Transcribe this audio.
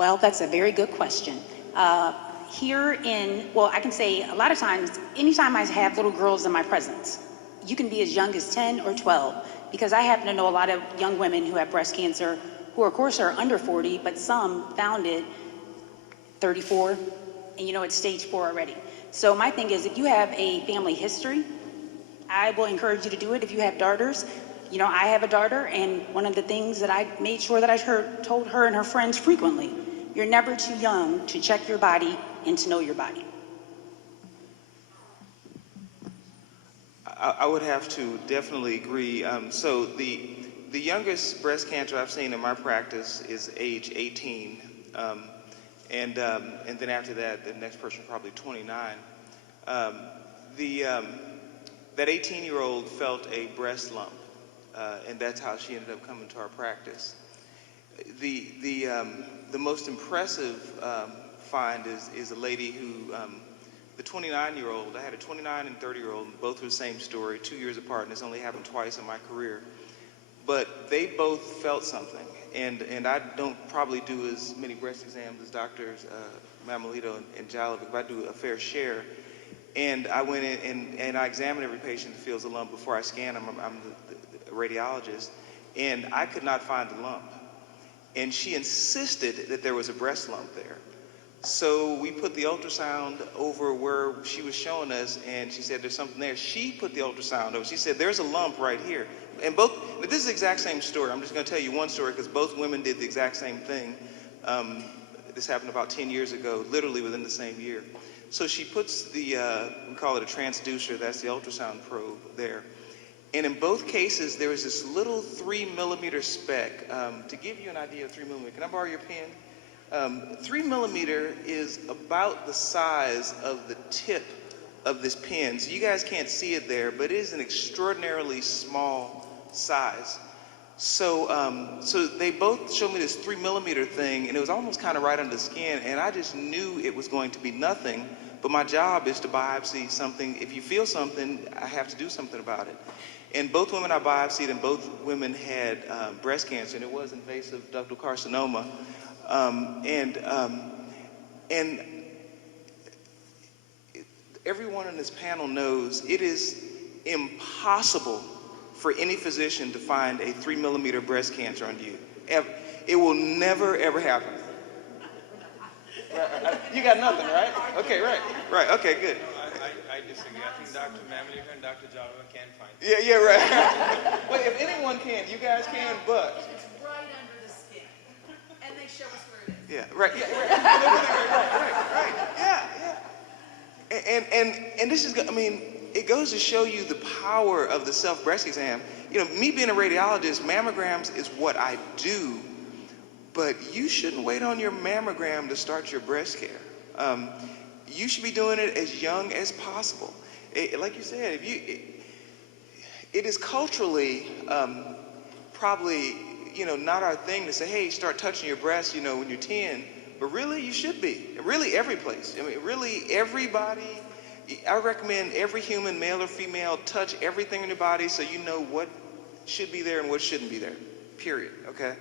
Well, that's a very good question. I can say a lot of times, anytime I have little girls in my presence, you can be as young as 10 or 12, because I happen to know a lot of young women who have breast cancer who, of course, are under 40, but some found it 34, and it's stage 4 already. So my thing is, if you have a family history, I will encourage you to do it. If you have daughters, I have a daughter, and one of the things that I made sure that told her and her friends frequently, you're never too young to check your body and to know your body. I would have to definitely agree. So the youngest breast cancer I've seen in my practice is age 18, and then after that, the next person probably 29. That 18-year-old felt a breast lump, and that's how she ended up coming to our practice. The most impressive find is a lady who, the 29-year-old, I had a 29 and 30-year-old, both were the same story, 2 years apart, and it's only happened twice in my career. But they both felt something, and I don't probably do as many breast exams as Doctors Mammolito and Jalovic, but I do a fair share. And I went in and I examined every patient that feels a lump before I scan them. I'm the radiologist, and I could not find the lump. And she insisted that there was a breast lump there. So we put the ultrasound over where she was showing us, and she said there's something there. She put the ultrasound over. She said there's a lump right here. And this is the exact same story. I'm just going to tell you one story because both women did the exact same thing. This happened about 10 years ago, literally within the same year. So she puts we call it a transducer, that's the ultrasound probe there. And in both cases, there was this little 3mm speck. To give you an idea of 3mm, can I borrow your pen? 3mm is about the size of the tip of this pen. So you guys can't see it there, but it is an extraordinarily small size. So, so they both showed me this 3mm thing, and it was almost kind of right under the skin, and I just knew it was going to be nothing, but my job is to biopsy something. If you feel something, I have to do something about it. And both women I biopsied, and both women had breast cancer, and it was invasive ductal carcinoma. And everyone on this panel knows it is impossible for any physician to find a 3mm breast cancer on you. It will never, ever happen. You got nothing, right? Okay, right, okay, good. I disagree. I think Dr. Mammolito and Dr. Jalova can find it. Yeah, right. Well, if anyone can, you guys can, but... It's right under the skin. And they show us where it is. Yeah, right, yeah. And this is, I mean, it goes to show you the power of the self-breast exam. Me being a radiologist, mammograms is what I do, but you shouldn't wait on your mammogram to start your breast care. You should be doing it as young as possible. Like you said, it is culturally probably, not our thing to say, hey, start touching your breast, when you're 10, but really you should be. Really every place. I mean, really everybody. I recommend every human, male or female, touch everything in your body so you know what should be there and what shouldn't be there, period, okay?